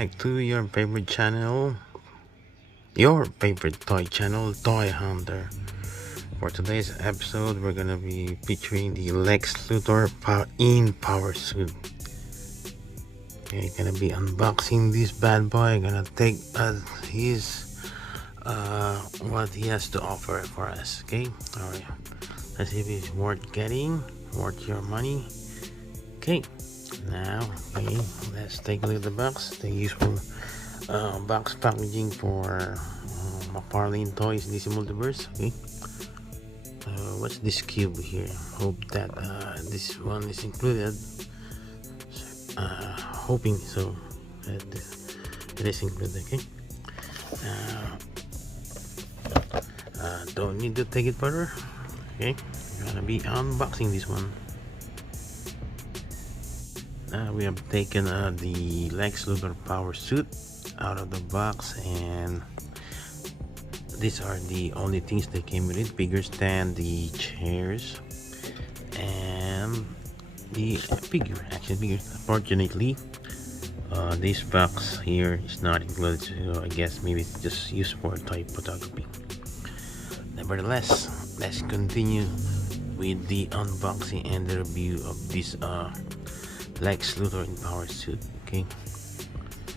back to your favorite channel, your favorite toy channel, Toy Hunter. For today's episode, we're gonna be featuring the Lex Luthor Power Suit. Okay, gonna be unboxing this bad boy. Gonna take his what he has to offer for us. Okay, all right. Let's see if it's worth getting, worth your money. Okay. Now, okay, let's take a look at the box. The usual box packaging for Mcfarlane Toys DC Multiverse. Okay, what's this cube here? Hope that this one is included. Hoping so that it is included. Okay, don't need to take it further. Okay, we're gonna be unboxing this one. We have taken the Lex Luthor Power Suit out of the box, and these are the only things that came with it: figure stand, the chairs, and the action figure. Unfortunately, this box here is not included, so I guess maybe it's just used for toy photography. Nevertheless, let's continue with the unboxing and the review of this Lex Luthor Power Suit. Okay,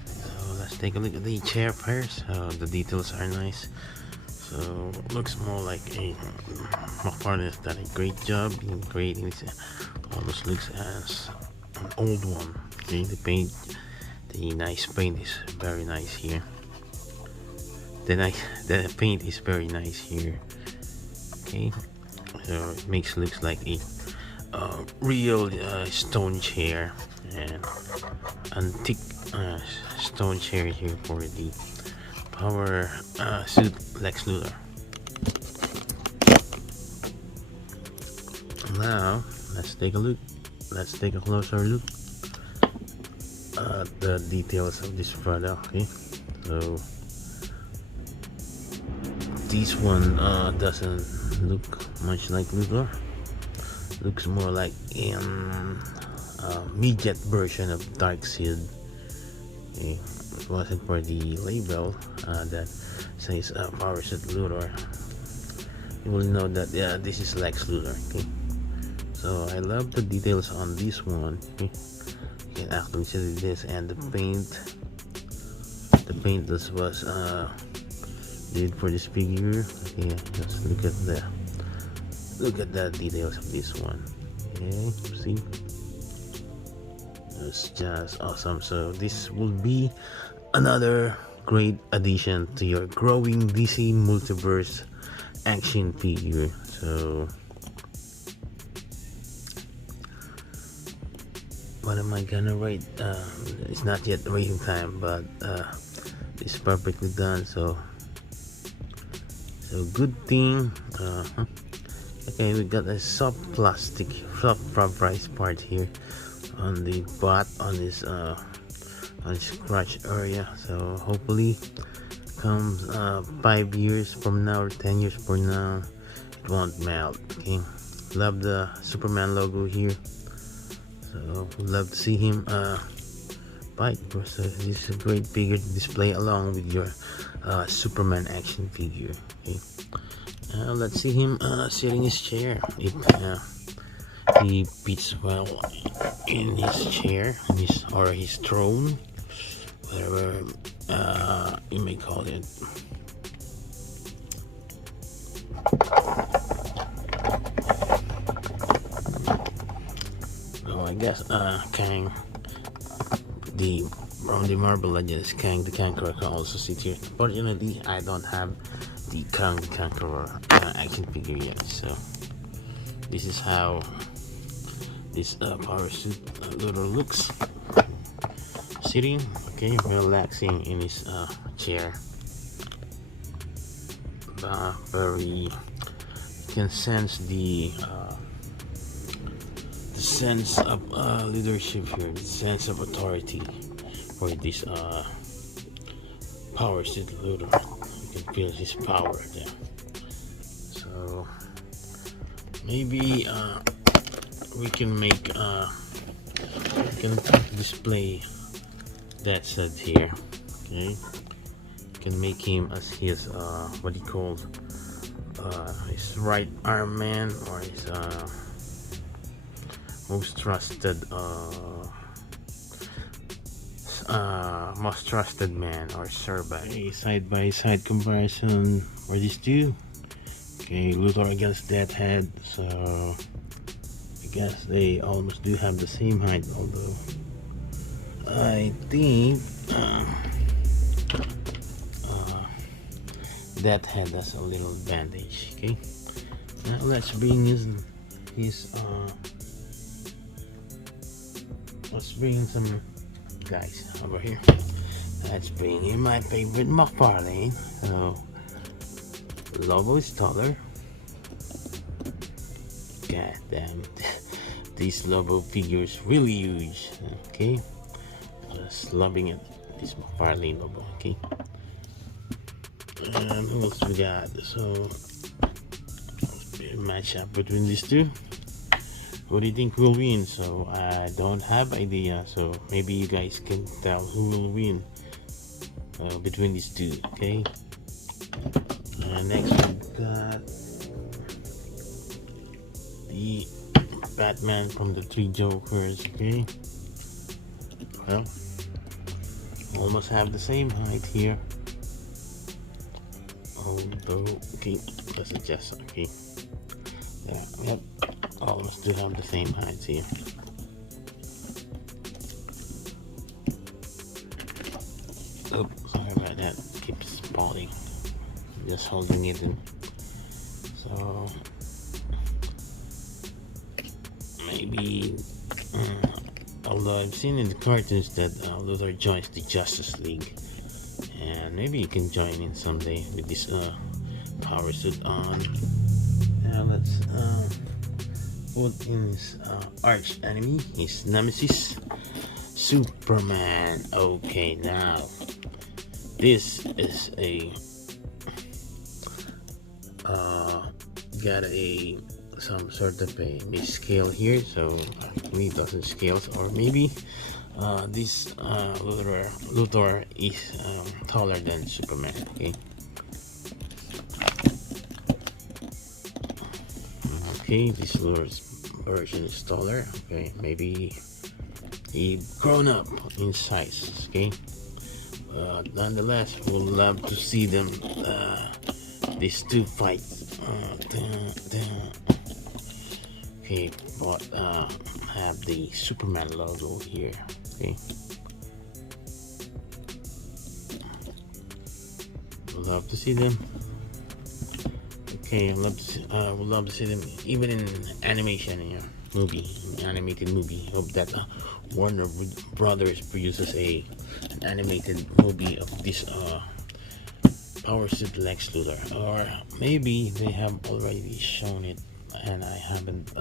so let's take a look at the chair first. The details are nice, so looks more like a Mcfarlane has done a great job in creating this. Almost looks as an old one. Okay, the nice paint is very nice here. The paint is very nice here. Okay, so it looks like a real stone chair, and antique stone chair here for the Power Suit Lex Luthor. Now let's take a look. Let's take a closer look at the details of this product. Okay, so this one doesn't look much like Luthor. Looks more like a midget version of Darkseid. Okay, it wasn't for the label that says Power Suit Luthor. You will know that this is Lex Luthor. Okay, so I love the details on this one. Okay, you can actually see this, and the paint. The paint that was did for this figure. Okay, let's look at the details of this one. Okay, see, it's just awesome. So this will be another great addition to your growing DC Multiverse action figure. So what am I gonna rate? It's not yet rating time, but it's perfectly done. So good thing. Okay, we got a soft rubberized part here on the butt, on this scratch area. So hopefully comes 5 years from now or 10 years from now, it won't melt. Okay, love the Superman logo here, so love to see him fight. So this is a great figure to display along with your Superman action figure. Okay, let's see him sit in his chair. If he fits well in his chair, or his throne, whatever you may call it. So I guess Kang, from the Marvel Legends, Kang the Conqueror can also sit here. Fortunately, I don't have the Kang the Conqueror action figure yet, so this is how this Power Suit Luthor looks, sitting, okay, relaxing in his chair. You can sense the sense of leadership here, the sense of authority for this Power Suit Luthor. You can feel his power there. So maybe we can make we can display that said here. Okay, you can make him as his what he called his right arm man, or his most trusted man or servant. A side by side comparison for these two. Okay, Luthor against Deathhead, so I guess they almost do have the same height, although I think Deathhead has a little advantage. Okay, now let's bring let's bring some guys over here. Let's bring in my favorite Mcfarlane. So Lobo is taller. God damn, these Lobo figures really huge. Okay, just loving it. This Mcfarlane Lobo. Okay, and who else we got? So match up between these two. What do you think will win? So I don't have idea, so maybe you guys can tell who will win between these two. Okay, next we've got the Batman from the Three Jokers. Okay, well, almost have the same height here, although okay, let's adjust. Okay, yeah, yep, almost do have the same heights here. Oh, sorry about that, keeps falling, just holding it in. So maybe although I've seen in the cartoons that Luthor joins the Justice League, and maybe you can join in someday with this power suit on. Now let's put in his arch enemy, his nemesis, Superman. Okay, now this is a got a some sort of a scale here, so maybe doesn't scales, or maybe this Luthor is taller than Superman. Okay. Okay, this Luthor's version is taller. Okay, maybe he grown up in size. Okay, nonetheless, we'll love to see them these two fight. Okay, but have the Superman logo here. Okay, we'll love to see them. Okay, I would love to see them even in animation, animated movie. Hope that Warner Brothers produces an animated movie of this Power Suit Lex Luthor, or maybe they have already shown it and I haven't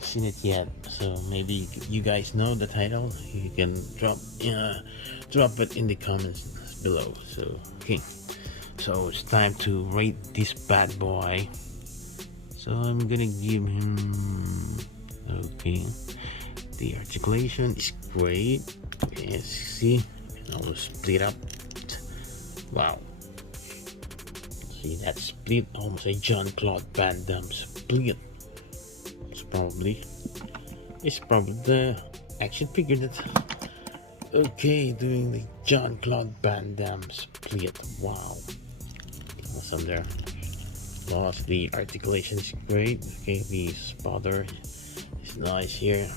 seen it yet. So maybe you guys know the title. You can drop it in the comments below. So okay. So it's time to rate this bad boy. So I'm gonna give him, okay, the articulation is great. Okay, as you see, and almost split up. Wow, see that split, almost a Jean-Claude Van Damme split. It's probably the action figure that, okay, doing the Jean-Claude Van Damme split. Wow, awesome there. Plus the articulation is great. Okay, the spotter is nice here.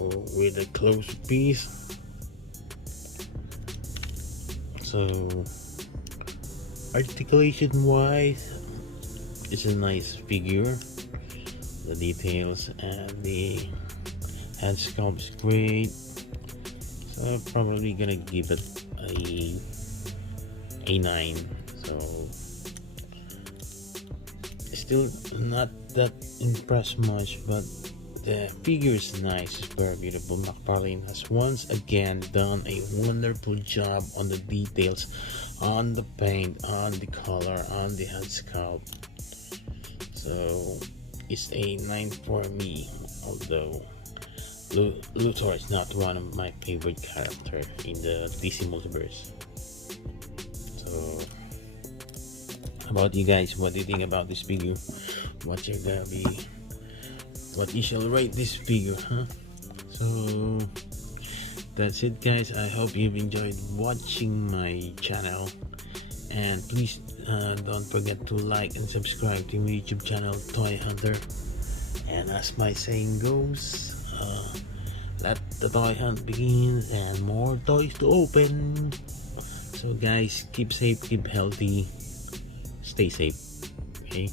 With a close piece. So articulation wise, it's a nice figure. The details and the hand sculpt is great. So I'm probably gonna give it a 9. So still not that impressed much, but the figure is nice, it's very beautiful. Mcfarlane has once again done a wonderful job on the details, on the paint, on the color, on the hand sculpt. So it's a 9 for me, although Luthor is not one of my favorite characters in the DC multiverse. So, how about you guys? What do you think about this figure? What you shall rate this figure, huh? So that's it, guys. I hope you've enjoyed watching my channel, and please don't forget to like and subscribe to my YouTube channel, Toy Hunter. And as my saying goes, let the toy hunt begin and more toys to open. So guys, keep safe, keep healthy, stay safe, okay?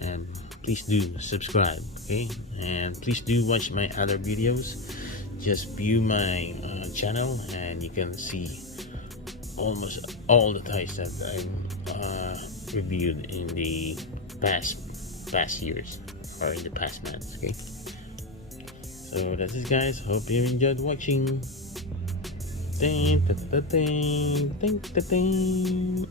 And please do subscribe, okay? And please do watch my other videos. Just view my channel and you can see almost all the toys that I reviewed in the past years, or in the past months, okay? So that's it, guys. Hope you enjoyed watching. Ding, da, da, da, ding, ding, da, ding.